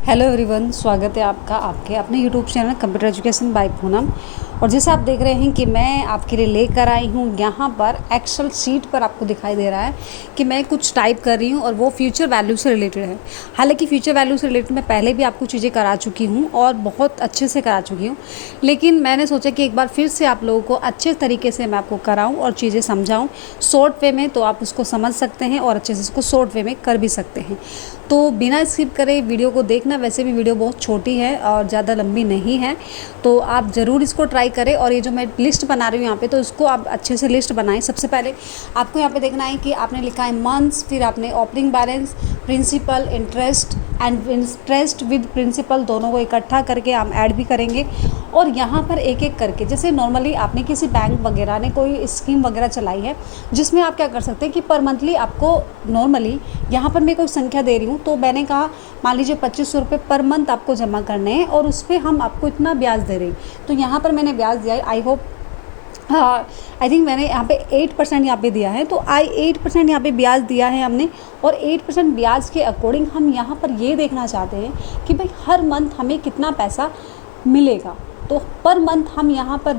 Hello everyone, स्वागत है आपका आपके अपने YouTube channel computer education by Poonam. और जैसे आप देख रहे हैं कि मैं आपके लिए लेकर आई हूँ यहाँ पर एक्सेल शीट पर आपको दिखाई दे रहा है कि मैं कुछ टाइप कर रही हूँ और वो फ्यूचर वैल्यू से रिलेटेड है। हालांकि फ्यूचर वैल्यू से रिलेटेड मैं पहले भी आपको चीज़ें करा चुकी हूँ और बहुत अच्छे से करा चुकी हूँ, लेकिन मैंने सोचा कि एक बार फिर से आप लोगों को अच्छे तरीके से मैं आपको कराऊँ और चीज़ें समझाऊँ शॉर्ट वे में, तो आप उसको समझ सकते हैं और अच्छे से उसको शॉर्ट वे में कर भी सकते हैं। तो बिना स्किप करे वीडियो को देखना। वैसे भी वीडियो बहुत छोटी है और ज़्यादा लंबी नहीं है, तो आप ज़रूर इसको ट्राई करें। और ये जो मैं लिस्ट बना रही हूँ यहाँ पे, तो इसको आप अच्छे से लिस्ट बनाएं। सबसे पहले आपको यहाँ पे देखना है कि आपने लिखा है मंथ्स, फिर आपने opening balance, principal, interest and interest with principal दोनों को इकट्ठा करके हम ऐड भी करेंगे। और यहाँ पर एक एक करके, जैसे नॉर्मली आपने किसी बैंक वगैरह ने कोई स्कीम वगैरह चलाई है जिसमें आप क्या कर सकते हैं कि पर मंथली आपको नॉर्मली यहाँ पर मैं कोई संख्या दे रही हूँ, तो मैंने कहा मान लीजिए 2500 रुपये पर मंथ आपको जमा करने हैं और उस पर हम आपको इतना ब्याज दे रहे हैं। तो यहाँ पर मैंने ब्याज दिया है, आई होप, हाँ, आई थिंक मैंने यहाँ पे 8% यहाँ पे दिया है। तो 8% यहाँ पे ब्याज दिया है हमने। और 8% ब्याज के अकॉर्डिंग हम यहाँ पर ये देखना चाहते हैं कि भाई हर मंथ हमें कितना पैसा मिलेगा। तो पर मंथ हम यहाँ पर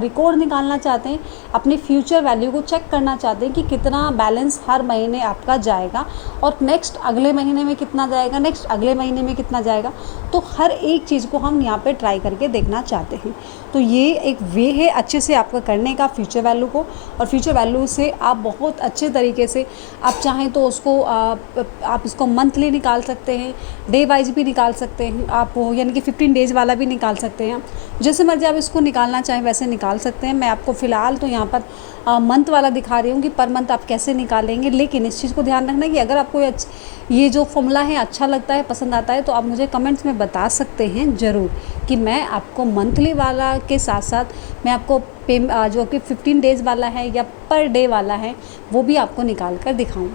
रिकॉर्ड निकालना चाहते हैं, अपने फ्यूचर वैल्यू को चेक करना चाहते हैं कि कितना बैलेंस हर महीने आपका जाएगा और नेक्स्ट अगले महीने में कितना जाएगा, नेक्स्ट अगले महीने में कितना जाएगा। तो हर एक चीज़ को हम यहाँ पे ट्राई करके देखना चाहते हैं। तो ये एक वे है अच्छे से आपका करने का फ्यूचर वैल्यू को। और फ्यूचर वैल्यू से आप बहुत अच्छे तरीके से, आप चाहें तो उसको आप इसको मंथली निकाल सकते हैं, डे वाइज भी निकाल सकते हैं आप, यानी कि 15 डेज़ वाला भी निकाल सकते हैं। जैसे मर्जी आप इसको निकालना चाहें वैसे निकाल सकते हैं। मैं आपको फ़िलहाल तो यहाँ पर मंथ वाला दिखा रही हूँ कि पर मंथ आप कैसे निकालेंगे। लेकिन इस चीज़ को ध्यान रखना कि अगर आपको ये जो फॉर्मूला है अच्छा लगता है, पसंद आता है, तो आप मुझे कमेंट्स में बता सकते हैं ज़रूर कि मैं आपको मंथली वाला के साथ साथ मैं आपको जो कि 15 डेज़ वाला है या पर डे वाला है वो भी आपको निकाल कर दिखाऊँ।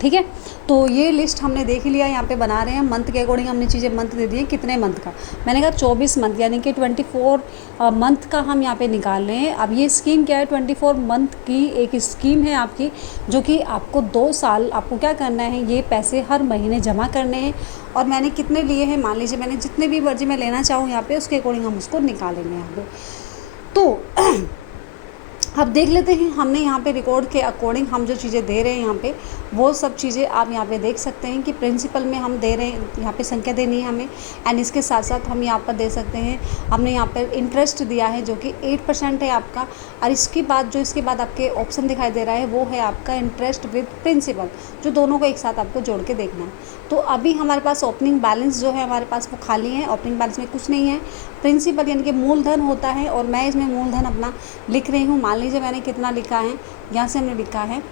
ठीक है, तो ये लिस्ट हमने देख लिया, यहाँ पे बना रहे हैं मंथ के अकॉर्डिंग। हमने चीज़ें मंथ दे दी है, कितने मंथ का, मैंने कहा 24 मंथ, यानी कि 24 मंथ का हम यहाँ पे निकाल रहे हैं। अब ये स्कीम क्या है, 24 मंथ की एक स्कीम है आपकी, जो कि आपको 2 साल आपको क्या करना है, ये पैसे हर महीने जमा करने हैं। और मैंने कितने लिए हैं, मान लीजिए मैंने जितने भी मर्जी मैं लेना चाहूँ यहाँ पर, उसके अकॉर्डिंग हम उसको निकालेंगे यहाँ पर। तो अब देख लेते हैं हमने यहाँ पे रिकॉर्ड के अकॉर्डिंग हम जो चीज़ें दे रहे हैं यहाँ पे, वो सब चीज़ें आप यहाँ पे देख सकते हैं कि प्रिंसिपल में हम दे रहे हैं, यहाँ पे संख्या देनी है हमें। एंड इसके साथ साथ हम यहाँ पर दे सकते हैं, हमने यहाँ पर इंटरेस्ट दिया है जो कि 8% है आपका। और इसके बाद आपके ऑप्शन दिखाई दे रहा है वो है आपका इंटरेस्ट विद प्रिंसिपल, जो दोनों को एक साथ आपको जोड़ के देखना है। तो अभी हमारे पास ओपनिंग बैलेंस जो है हमारे पास वो खाली है, ओपनिंग बैलेंस में कुछ नहीं है। प्रिंसिपल यानी कि मूलधन होता है, और मैं इसमें मूलधन अपना लिख रही हूँ। मान लीजिए मैंने कितना लिखा है, यहाँ से हमने लिखा है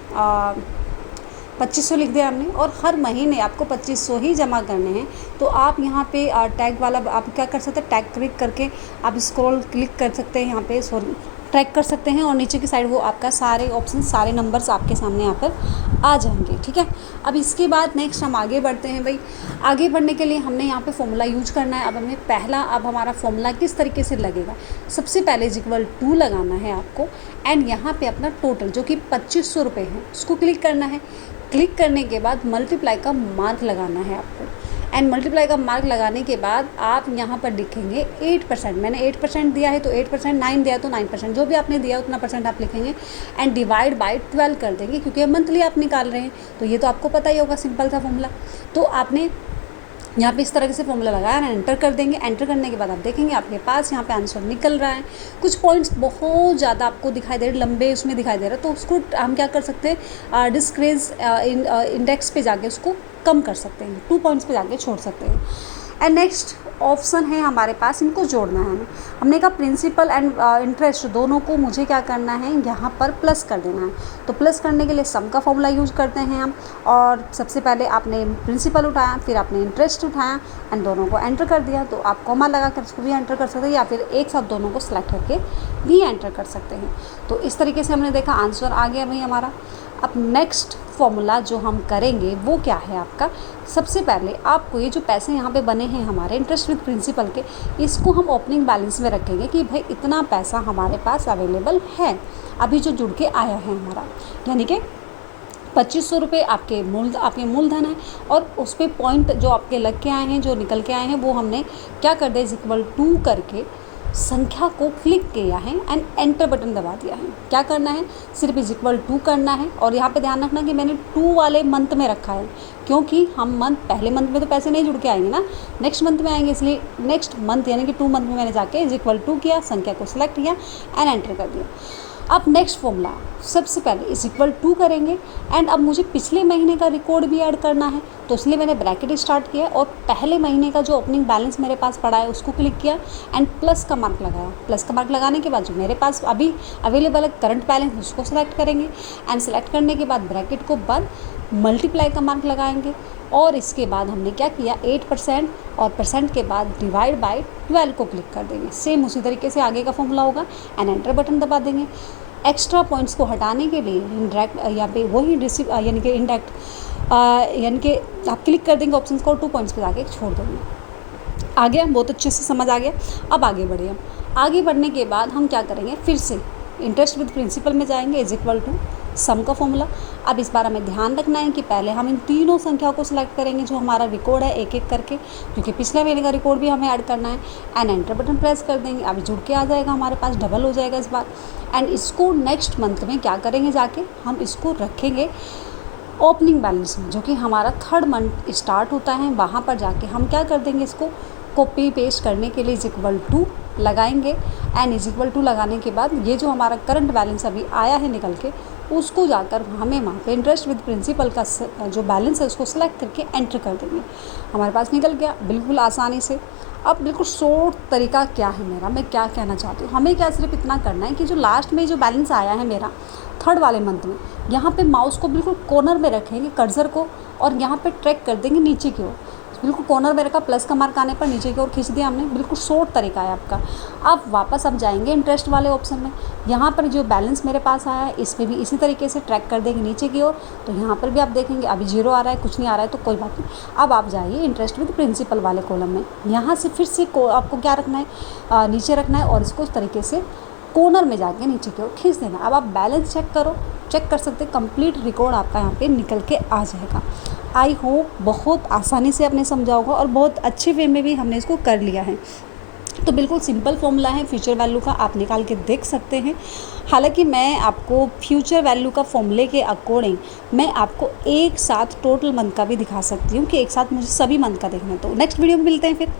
2500 लिख दिया हमने, और हर महीने आपको 2500 ही जमा करने हैं। तो आप यहाँ पे टैग वाला आप क्या कर सकते हैं, टैग क्लिक करके आप स्क्रॉल क्लिक कर सकते हैं, यहाँ पे सॉरी ट्रैक कर सकते हैं, और नीचे की साइड वो आपका सारे ऑप्शन, सारे नंबर्स आपके सामने यहाँ पर आ जाएंगे। ठीक है, अब इसके बाद नेक्स्ट हम आगे बढ़ते हैं। भाई आगे बढ़ने के लिए हमने यहाँ पे फॉर्मूला यूज करना है। अब हमें अब हमारा फॉर्मूला किस तरीके से लगेगा, सबसे पहले =2 लगाना है आपको। एंड यहाँ पे अपना टोटल जो कि 2500 रुपये है उसको क्लिक करना है। क्लिक करने के बाद मल्टीप्लाई का मार्क लगाना है आपको। एंड मल्टीप्लाई का मार्क लगाने के बाद आप यहाँ पर लिखेंगे 8%। मैंने 8% दिया है तो 8%, 9 दिया तो 9%, जो भी आपने दिया उतना परसेंट आप लिखेंगे। एंड डिवाइड बाय 12 कर देंगे, क्योंकि मंथली आप निकाल रहे हैं, तो ये तो आपको पता ही होगा, सिंपल सा फॉर्मूला। तो आपने यहाँ पे इस तरह से फॉर्मूला लगाया है, एंटर कर देंगे। एंटर करने के बाद आप देखेंगे आपके पास यहाँ पे आंसर निकल रहा है। कुछ पॉइंट्स बहुत ज़्यादा आपको दिखाई दे रहे, लंबे उसमें दिखाई दे रहा है, तो उसको हम क्या कर सकते हैं, डिस्क्रीज इंडेक्स पे जाके उसको कम कर सकते हैं, 2 पॉइंट्स पे जाके छोड़ सकते हैं। एंड नेक्स्ट ऑप्शन है हमारे पास, इनको जोड़ना है हमें। हमने कहा प्रिंसिपल एंड इंटरेस्ट दोनों को मुझे क्या करना है, यहाँ पर प्लस कर देना है। तो प्लस करने के लिए सम का फॉर्मूला यूज करते हैं हम। और सबसे पहले आपने प्रिंसिपल उठाया, फिर आपने इंटरेस्ट उठाया, एंड दोनों को एंटर कर दिया। तो आप कॉमा लगा कर उसको भी एंटर कर सकते हैं, या फिर एक साथ दोनों को सिलेक्ट करके भी एंटर कर सकते हैं। तो इस तरीके से हमने देखा आंसर आ गया भाई हमारा। अब नेक्स्ट फॉर्मूला जो हम करेंगे वो क्या है आपका, सबसे पहले आपको ये जो पैसे यहाँ पे बने हैं हमारे इंटरेस्ट विद प्रिंसिपल के, इसको हम ओपनिंग बैलेंस में रखेंगे कि भाई इतना पैसा हमारे पास अवेलेबल है, अभी जो जुड़ के आया है हमारा, यानी कि ₹2500 आपके मूलधन है, और उस पे पॉइंट जो आपके लग के आए हैं, जो निकल के आए हैं, वो हमने क्या कर दिया, इक्वल टू करके संख्या को क्लिक किया है एंड एंटर बटन दबा दिया है। क्या करना है, सिर्फ इक्वल टू करना है। और यहाँ पे ध्यान रखना कि मैंने 2 वाले मंथ में रखा है, क्योंकि हम पहले मंथ में तो पैसे नहीं जुड़ के आएंगे ना, नेक्स्ट मंथ में आएंगे, इसलिए नेक्स्ट मंथ यानी कि 2 मंथ में मैंने जाके इक्वल टू किया, संख्या को सिलेक्ट किया एंड एंटर कर दिया। अब नेक्स्ट फॉर्मूला, सबसे पहले इक्वल टू करेंगे एंड अब मुझे पिछले महीने का रिकॉर्ड भी ऐड करना है, तो इसलिए मैंने ब्रैकेट स्टार्ट किया और पहले महीने का जो ओपनिंग बैलेंस मेरे पास पड़ा है उसको क्लिक किया एंड प्लस का मार्क लगाया। प्लस का मार्क लगाने के बाद जो मेरे पास अभी अवेलेबल है करंट बैलेंस, उसको सिलेक्ट करेंगे एंड सेलेक्ट करने के बाद ब्रैकेट को बंद, मल्टीप्लाई का मार्क लगाएंगे और इसके बाद हमने क्या किया, 8% और परसेंट के बाद डिवाइड बाय 12 को क्लिक कर देंगे। सेम उसी तरीके से आगे का फॉर्मूला होगा एंड एंटर बटन दबा देंगे। एक्स्ट्रा पॉइंट्स को हटाने के लिए इंडायरेक्ट यहाँ पे वही रिसीव यानी कि इंडायरेक्ट यानी कि आप क्लिक कर देंगे ऑप्शन को, 2 पॉइंट्स पे जाके छोड़ देंगे। आ गया, बहुत अच्छे से समझ आ गया। अब आगे बढ़े हम। आगे बढ़ने के बाद हम क्या करेंगे, फिर से इंटरेस्ट विद प्रिंसिपल में जाएंगे, इक्वल टू सम का फॉर्मूला। अब इस बार हमें ध्यान रखना है कि पहले हम इन तीनों संख्याओं को सिलेक्ट करेंगे जो हमारा रिकॉर्ड है, एक एक करके, क्योंकि पिछले महीने का रिकॉर्ड भी हमें ऐड करना है एंड एंटर बटन प्रेस कर देंगे। अभी जुड़ के आ जाएगा, हमारे पास डबल हो जाएगा इस बार। एंड इसको नेक्स्ट मंथ में क्या करेंगे, जाके हम इसको रखेंगे ओपनिंग बैलेंस में, जो कि हमारा 3rd मंथ स्टार्ट होता है। वहाँ पर जाके हम क्या कर देंगे, इसको कॉपी पेस्ट करने के लिए इक्वल टू लगाएंगे एंड इक्वल टू लगाने के बाद ये जो हमारा करंट बैलेंस अभी आया है निकल के, उसको जाकर हमें वहाँ पे इंटरेस्ट विद प्रिंसिपल का जो बैलेंस है उसको सेलेक्ट करके एंटर कर देंगे। हमारे पास निकल गया बिल्कुल आसानी से। अब बिल्कुल शॉर्ट तरीका क्या है मेरा, मैं क्या कहना चाहती हूँ, हमें क्या सिर्फ इतना करना है कि जो लास्ट में जो बैलेंस आया है मेरा 3rd वाले मंथ में, यहाँ पे माउस को बिल्कुल कॉर्नर में रखेंगे कर्सर को और यहाँ पे ट्रैक कर देंगे नीचे की ओर। बिल्कुल कॉर्नर में रखा, प्लस का मार्क आने पर नीचे की ओर खींच दिया हमने। बिल्कुल शॉर्ट तरीका है आपका। अब वापस आप जाएंगे इंटरेस्ट वाले ऑप्शन में, यहाँ पर जो बैलेंस मेरे पास आया है इस पर भी इसी तरीके से ट्रैक कर देंगे नीचे की ओर। तो यहाँ पर भी आप देखेंगे अभी 0 आ रहा है, कुछ नहीं आ रहा है, तो कोई बात नहीं। अब आप जाइए इंटरेस्ट विद प्रिंसिपल वाले कॉलम में, यहाँ से फिर से आपको क्या रखना है, नीचे रखना है और इसको इस तरीके से कॉर्नर में जाके नीचे की ओर खींच देना। अब आप बैलेंस चेक कर सकते हैं, कंप्लीट रिकॉर्ड आपका यहाँ पे निकल के आ जाएगा। आई होप बहुत आसानी से आपने समझा होगा और बहुत अच्छे वे में भी हमने इसको कर लिया है। तो बिल्कुल सिंपल फॉर्मूला है फ्यूचर वैल्यू का, आप निकाल के देख सकते हैं। हालांकि मैं आपको फ्यूचर वैल्यू का फॉर्मूले के अकॉर्डिंग मैं आपको एक साथ टोटल मंथ का भी दिखा सकती हूँ कि एक साथ मुझे सभी मंथ का देखना है। तो नेक्स्ट वीडियो में मिलते हैं फिर।